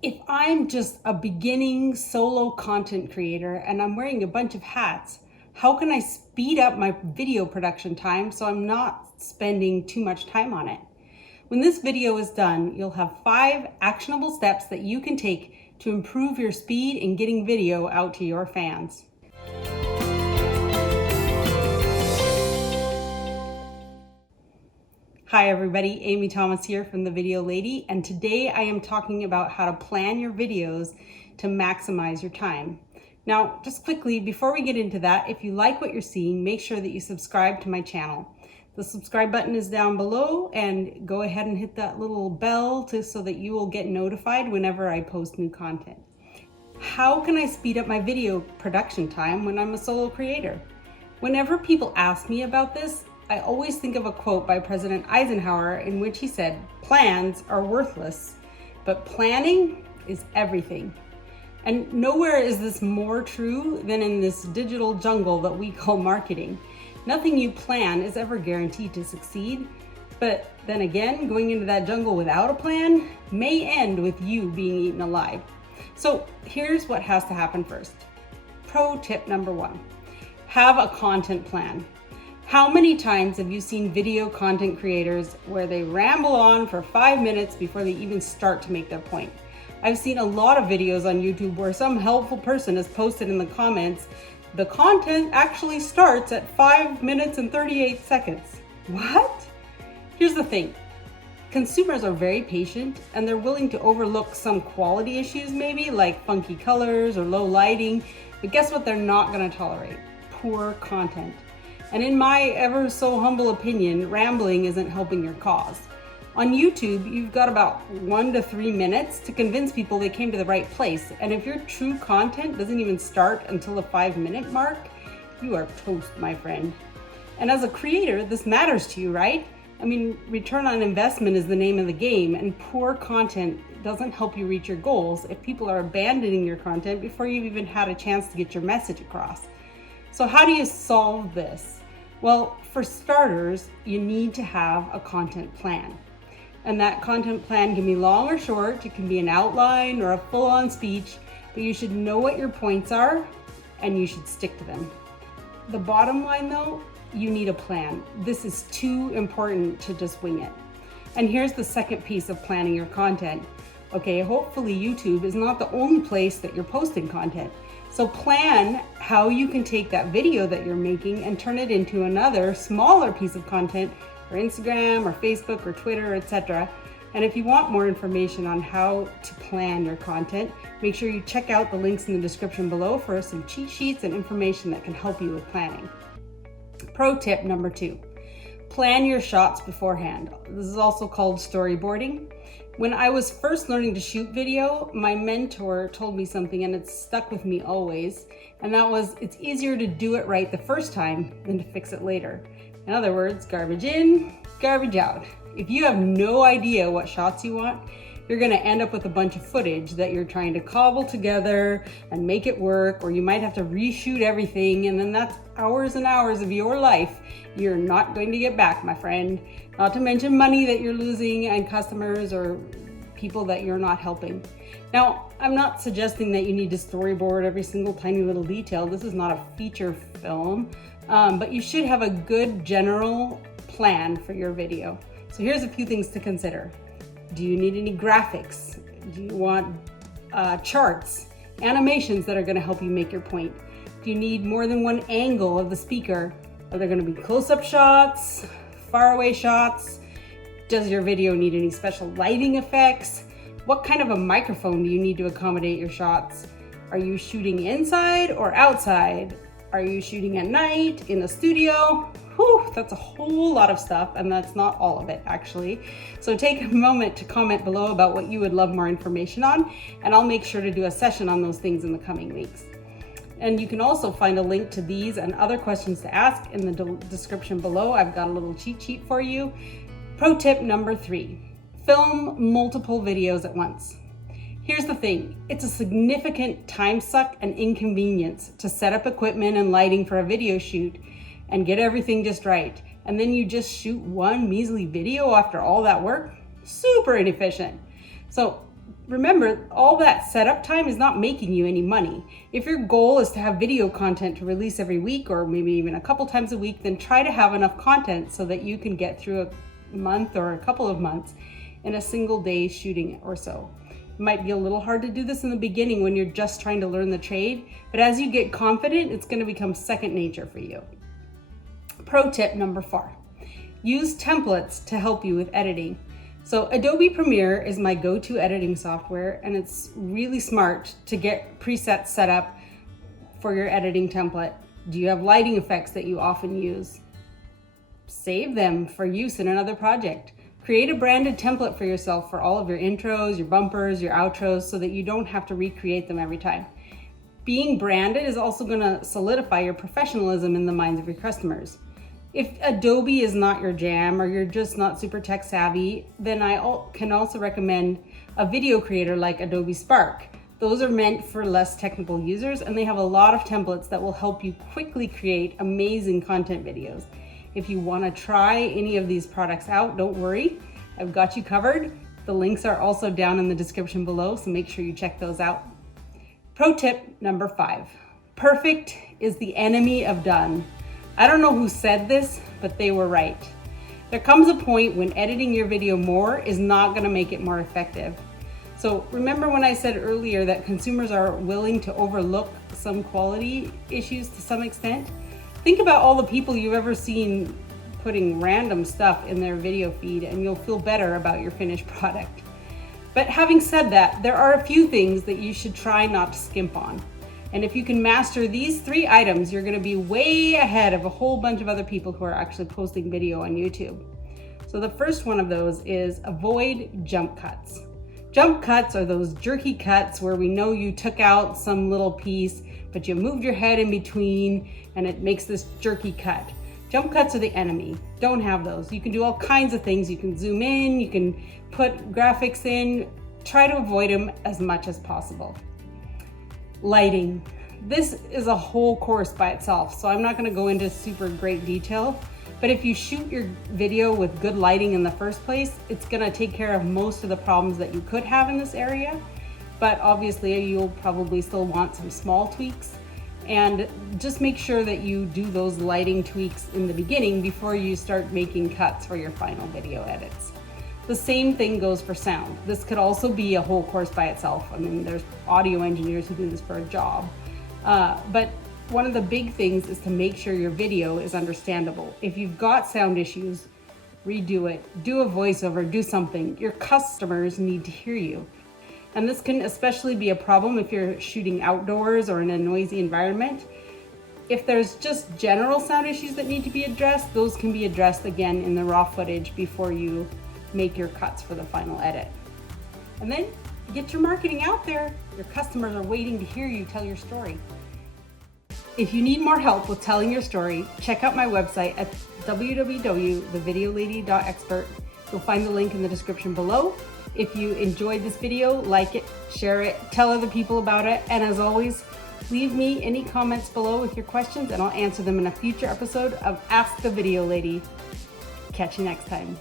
If I'm just a beginning solo content creator and I'm wearing a bunch of hats, how can I speed up my video production time so I'm not spending too much time on it? When this video is done, you'll have 5 actionable steps that you can take to improve your speed in getting video out to your fans. Hi everybody, Amy Thomas here from The Video Lady, and today I am talking about how to plan your videos to maximize your time. Now, just quickly, before we get into that, if you like what you're seeing, make sure that you subscribe to my channel. The subscribe button is down below, and go ahead and hit that little bell so that you will get notified whenever I post new content. How can I speed up my video production time when I'm a solo creator? Whenever people ask me about this, I always think of a quote by President Eisenhower in which he said, "Plans are worthless, but planning is everything." And nowhere is this more true than in this digital jungle that we call marketing. Nothing you plan is ever guaranteed to succeed, but then again, going into that jungle without a plan may end with you being eaten alive. So here's what has to happen first. Pro tip number 1, have a content plan. How many times have you seen video content creators where they ramble on for 5 minutes before they even start to make their point? I've seen a lot of videos on YouTube where some helpful person has posted in the comments, "The content actually starts at 5 minutes and 38 seconds. What? Here's the thing. Consumers are very patient and they're willing to overlook some quality issues maybe, like funky colors or low lighting, but guess what they're not going to tolerate? Poor content. And in my ever so humble opinion, rambling isn't helping your cause. On YouTube, you've got about 1 to 3 minutes to convince people they came to the right place. And if your true content doesn't even start until the 5-minute mark, you are toast, my friend. And as a creator, this matters to you, right? I mean, return on investment is the name of the game, and poor content doesn't help you reach your goals if people are abandoning your content before you've even had a chance to get your message across. So how do you solve this? Well, for starters, you need to have a content plan. And that content plan can be long or short. It can be an outline or a full-on speech, but you should know what your points are and you should stick to them. The bottom line though, you need a plan. This is too important to just wing it. And here's the second piece of planning your content. Okay, hopefully YouTube is not the only place that you're posting content. So plan how you can take that video that you're making and turn it into another smaller piece of content for Instagram or Facebook or Twitter, etc. And if you want more information on how to plan your content, make sure you check out the links in the description below for some cheat sheets and information that can help you with planning. Pro tip number 2, plan your shots beforehand. This is also called storyboarding. When I was first learning to shoot video, my mentor told me something and it's stuck with me always. And that was, it's easier to do it right the first time than to fix it later. In other words, garbage in, garbage out. If you have no idea what shots you want, you're gonna end up with a bunch of footage that you're trying to cobble together and make it work, or you might have to reshoot everything, and then that's hours and hours of your life you're not going to get back, my friend. Not to mention money that you're losing and customers or people that you're not helping. Now, I'm not suggesting that you need to storyboard every single tiny little detail. This is not a feature film, but you should have a good general plan for your video. So here's a few things to consider. Do you need any graphics? Do you want charts, animations that are going to help you make your point? Do you need more than one angle of the speaker? Are there going to be close-up shots, faraway shots? Does your video need any special lighting effects? What kind of a microphone do you need to accommodate your shots? Are you shooting inside or outside? Are you shooting at night, in the studio? Whew, that's a whole lot of stuff, and that's not all of it, actually. So take a moment to comment below about what you would love more information on, and I'll make sure to do a session on those things in the coming weeks. And you can also find a link to these and other questions to ask in the description below. I've got a little cheat sheet for you. Pro tip number 3, film multiple videos at once. Here's the thing, it's a significant time suck and inconvenience to set up equipment and lighting for a video shoot and get everything just right. And then you just shoot one measly video after all that work? Super inefficient. So remember, all that setup time is not making you any money. If your goal is to have video content to release every week or maybe even a couple times a week, then try to have enough content so that you can get through a month or a couple of months in a single day shooting or so. It might be a little hard to do this in the beginning when you're just trying to learn the trade, but as you get confident, it's going to become second nature for you. Pro tip number 4, use templates to help you with editing. So Adobe Premiere is my go-to editing software, and it's really smart to get presets set up for your editing template. Do you have lighting effects that you often use? Save them for use in another project. Create a branded template for yourself for all of your intros, your bumpers, your outros, so that you don't have to recreate them every time. Being branded is also going to solidify your professionalism in the minds of your customers. If Adobe is not your jam or you're just not super tech savvy, then I can also recommend a video creator like Adobe Spark. Those are meant for less technical users, and they have a lot of templates that will help you quickly create amazing content videos. If you want to try any of these products out, don't worry, I've got you covered. The links are also down in the description below, so make sure you check those out. Pro tip number 5, perfect is the enemy of done. I don't know who said this, but they were right. There comes a point when editing your video more is not going to make it more effective. So remember when I said earlier that consumers are willing to overlook some quality issues to some extent? Think about all the people you've ever seen putting random stuff in their video feed, and you'll feel better about your finished product. But having said that, there are a few things that you should try not to skimp on. And if you can master these 3 items, you're going to be way ahead of a whole bunch of other people who are actually posting video on YouTube. So the first one of those is avoid jump cuts. Jump cuts are those jerky cuts where we know you took out some little piece, but you moved your head in between and it makes this jerky cut. Jump cuts are the enemy. Don't have those. You can do all kinds of things. You can zoom in, you can put graphics in. Try to avoid them as much as possible. Lighting. This is a whole course by itself, so I'm not going to go into super great detail, but if you shoot your video with good lighting in the first place, it's going to take care of most of the problems that you could have in this area. But obviously you'll probably still want some small tweaks, and just make sure that you do those lighting tweaks in the beginning before you start making cuts for your final video edits. The same thing goes for sound. This could also be a whole course by itself. I mean, there's audio engineers who do this for a job. But one of the big things is to make sure your video is understandable. If you've got sound issues, redo it. Do a voiceover, do something. Your customers need to hear you. And this can especially be a problem if you're shooting outdoors or in a noisy environment. If there's just general sound issues that need to be addressed, those can be addressed again in the raw footage before you make your cuts for the final edit. And then get your marketing out there. Your customers are waiting to hear you tell your story. If you need more help with telling your story, check out my website at www.thevideolady.expert. You'll find the link in the description below. If you enjoyed this video, like it, share it, tell other people about it, and as always, leave me any comments below with your questions and I'll answer them in a future episode of Ask the Video Lady. Catch you next time.